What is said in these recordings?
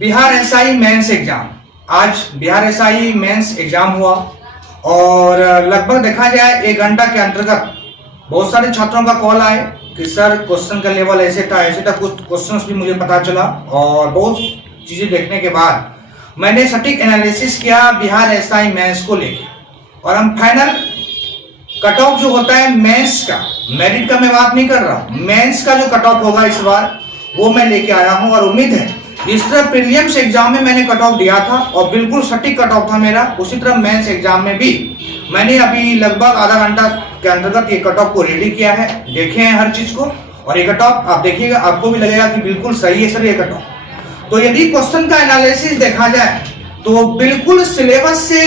Bihar SI mains exam. आज Bihar SI mains exam हुआ और लगभग देखा जाए 1 घंटा के अंतर्गत बहुत सारे छात्रों का कॉल आए कि सर क्वेश्चन का लेवल ऐसे था, कुछ क्वेश्चंस भी मुझे पता चला और बहुत चीजें देखने के बाद मैंने सटीक एनालिसिस किया बिहार एसआई मेंस को लेकर और हम फाइनल कट ऑफ जो होता है मेंस का, मेरिट का मैं बात नहीं कर रहा हूँ, मेंस का जो कट ऑफ होगा इस बार वो मैं लेके आया हूँ और उम्मीद है जिस तरह प्रीलिम्स एग्जाम में मैंने कट ऑफ दिया था और बिल्कुल सटीक कट ऑफ था मेरा, उसी तरह मेंस एग्जाम में भी मैंने अभी लगभग आधा घंटा के अंतर्गत ये कट ऑफ को रेडी किया है, देखे हैं हर चीज को और ये कट ऑफ आप देखिएगा आपको भी लगेगा कि बिल्कुल सही है सर ये कट ऑफ। तो यदि क्वेश्चन का एनालिसिस देखा जाए तो बिल्कुल सिलेबस से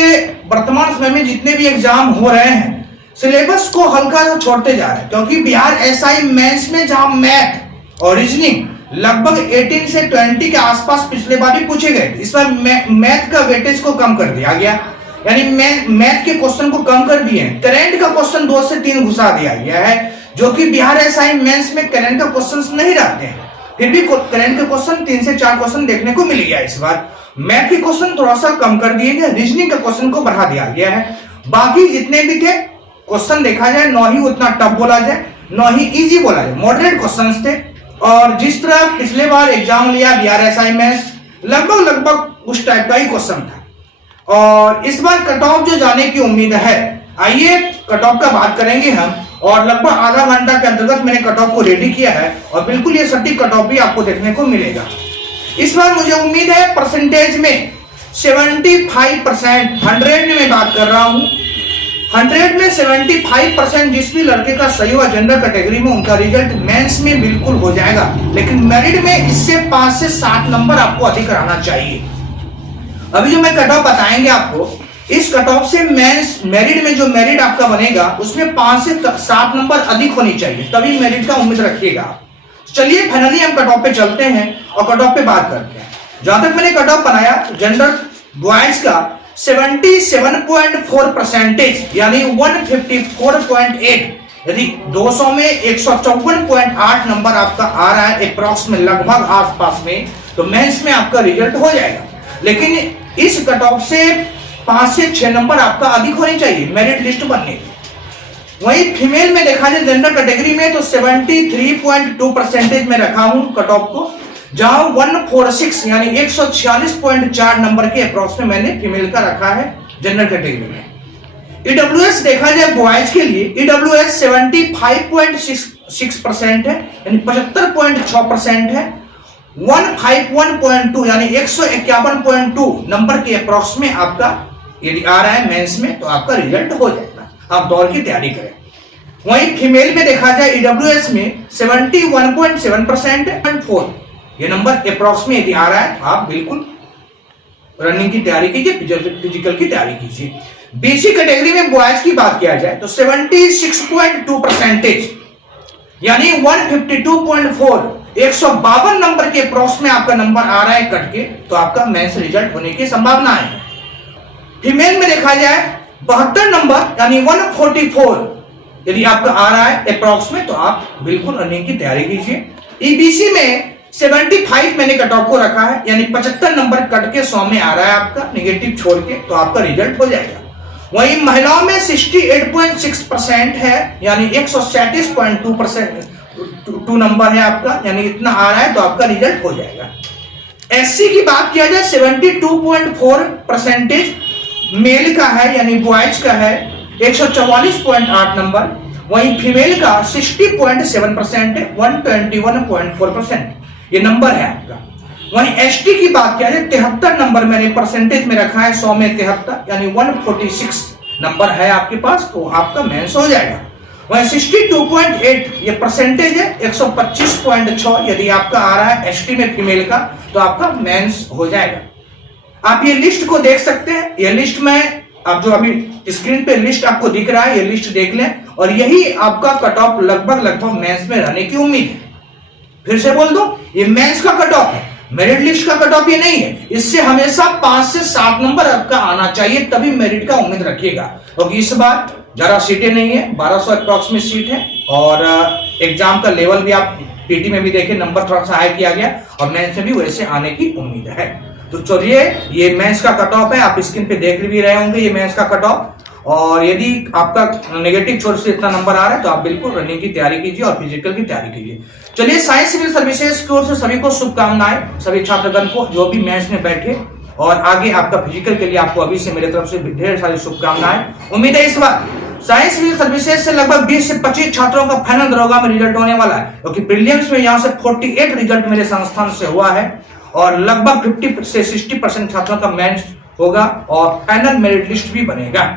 वर्तमान समय में जितने भी एग्जाम हो रहे हैं सिलेबस को हल्का सा छोड़ते जा रहे हैं, क्योंकि बिहार एसआई मेंस में जहां मैथ और रीजनिंग लगभग 18 से 20 के आसपास पिछले बार भी पूछे गए, इस बार मैथ का वेटेज को कम कर दिया गया, यानी मैथ के क्वेश्चन को कम कर दिए। करंट का क्वेश्चन 2 से 3 घुसा दिया गया है, जो कि बिहार एसआई मेंस में करंट का क्वेश्चन नहीं रहते हैं, फिर भी करंट के क्वेश्चन 3 से 4 क्वेश्चन देखने को मिल गया। इस बार मैथ के क्वेश्चन थोड़ा सा कम कर दिए गए, रीजनिंग के क्वेश्चन को बढ़ा दिया गया है। बाकी जितने भी थे क्वेश्चन देखा जाए न ही उतना टफ बोला जाए न ही इजी बोला जाए, मॉडरेट क्वेश्चंस थे और जिस तरह पिछले बार एग्जाम लिया बिहार एसआई मेंस लगभग उस टाइप का ही क्वेश्चन था और इस बार कट ऑफ जो जाने की उम्मीद है। आइए कट ऑफ का बात करेंगे हम और लगभग आधा घंटा के अंतर्गत मैंने कट ऑफ को रेडी किया है और बिल्कुल ये सटीक कट ऑफ भी आपको देखने को मिलेगा। इस बार मुझे उम्मीद है परसेंटेज में 75%, 100 में बात कर रहा हूं, 100 में 75% जिस भी लड़के का सही हुआ जनरल कैटेगरी में उनका रिजल्ट मेंस में बिल्कुल हो जाएगा, लेकिन मेरिट में इससे 5 से 7 नंबर आपको अधिक रहना चाहिए। अभी जो मैं कट ऑफ बताएंगे आपको, इस कट ऑफ से मेंस मेरिट में जो मेरिट आपका बनेगा उसमें 5 से 7 नंबर अधिक होनी चाहिए, तभी मेरिट का उम्मीद रखिएगा। चलिए फाइनली हम कट ऑफ पे चलते हैं और कट ऑफ पे बात करते हैं। जहां तक मैंने कट ऑफ बनाया जनरल बॉयज का 77.4% यानी 154.8, यदि 200 में 154.8 नंबर आपका आ रहा है अप्रॉक्स में लगभग आसपास में, तो मेंस में आपका रिजल्ट हो जाएगा। लेकिन इस कट ऑफ से 5 से 6 नंबर आपका अधिक होने चाहिए मेरिट लिस्ट बनने की। वहीं फीमेल में देखा जाए जनरल कैटेगरी में तो 73.2% में रखा हूं कट ऑफ को, जहां 146 यानी 146.4 नंबर के अप्रॉक्स में मैंने फीमेल का रखा है जनरल कैटेगरी में। ईडब्ल्यूएस देखा जाए बॉयज के लिए, ईडब्ल्यूएस 75.6% है यानी 75.6% है। 151.2 यानी 151.2 नंबर के अप्रॉक्स में आपका यदि आ रहा है मेंस में तो आपका रिजल्ट हो जाएगा, आप दौड़ की तैयारी करें। वहीं फीमेल में देखा जाए ईडब्ल्यूएस में 71.7% है, 0.4 ये नंबर अप्रॉक्स में यदि आ रहा है आप बिल्कुल रनिंग की तैयारी कीजिए, फिजिकल की तैयारी कीजिए। बीसी कैटेगरी में बॉयज की बात किया जाए तो 76.2% यानी 152.4, 152 नंबर के अप्रॉक्स में आपका नंबर आ रहा है कट के, तो आपका मेंस रिजल्ट होने की संभावना है। फीमेल में देखा जाए 72 नंबर यानी 144 यदि आपका आ रहा है अप्रॉक्स में, तो आप बिल्कुल रनिंग की तैयारी कीजिए। ईबीसी में 75 मैंने कट ऑफ को रखा है यानी 75 नंबर कट के 100 में आ रहा है आपका नेगेटिव छोड़ के, तो आपका रिजल्ट हो जाएगा। वहीं महिलाओं में 68.6% है यानी 137.2% नंबर है आपका, यानी इतना आ रहा है तो आपका रिजल्ट हो जाएगा। एससी की बात किया जाए 72.4% मेल का है यानी बॉयज का है 144.8 नंबर, वहीं फीमेल का 60.7% है 121.4% ये नंबर है आपका। वहीं एसटी की बात किया जाए 73 नंबर मैंने परसेंटेज में रखा है 100 में 73 यानी 146 नंबर है आपके पास, तो आपका मेंस हो जाएगा। वहीं 62.8 ये परसेंटेज है 125.6 यदि आपका आ रहा है एसटी में फीमेल का, तो आपका मेंस हो जाएगा। आप ये लिस्ट को देख सकते हैं, ये लिस्ट में आप जो अभी स्क्रीन पे लिस्ट आपको दिख रहा है ये लिस्ट देख लें और यही आपका कट ऑफ लगभग मेंस में रहने की उम्मीद है। फिर से बोल दो, ये मेंस का कट ऑफ है, मेरिट लिस्ट का कट ऑफ ये नहीं है। इससे हमेशा 5 से 7 नंबर आपका आना चाहिए, तभी मेरिट का उम्मीद रखिएगा, क्योंकि इस बार ज्यादा सीटें नहीं है, 1200 अप्रॉक्स में सीट है और एग्जाम का लेवल भी आप पीटी में भी देखिए नंबर थोड़ा सा हाई किया गया और मेंस में भी वैसे आने की उम्मीद है। तो चलिए ये मेंस का कट ऑफ है, आप स्क्रीन पे देख भी रहे होंगे ये मेंस का कट ऑफ। और यदि आपका नेगेटिव छोर से इतना नंबर आ रहा है तो आप बिल्कुल रनिंग की तैयारी कीजिए और फिजिकल की तैयारी कीजिए। चलिए साइंस सिविल सर्विसेज की ओर से सभी को शुभकामनाएं, सभी छात्रगण को जो भी मेंस में बैठे और आगे आपका फिजिकल के लिए आपको अभी से मेरे तरफ से ढेर सारी शुभकामनाएं। उम्मीद है इस बार साइंस सिविल सर्विसेज से लगभग 20 से 25 छात्रों का फाइनल दरोगा में रिजल्ट होने वाला है, क्योंकि प्रीलिम्स में यहां से 48 रिजल्ट मेरे संस्थान से हुआ है और लगभग 50 से 60% छात्रों का मेंस होगा और फाइनल मेरिट लिस्ट भी बनेगा।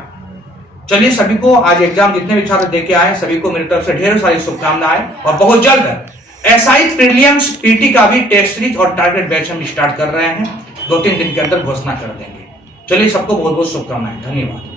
चलिए सभी को आज एग्जाम जितने भी छात्र देके आए सभी को मेरी तरफ से ढेर सारी शुभकामनाएं और बहुत जल्द एसआई प्रीलिम्स पीटी का भी टेस्ट सीरीज और टारगेट बैच हम स्टार्ट कर रहे हैं, 2-3 दिन के अंदर घोषणा कर देंगे। चलिए सबको बहुत बहुत शुभकामनाएं, धन्यवाद।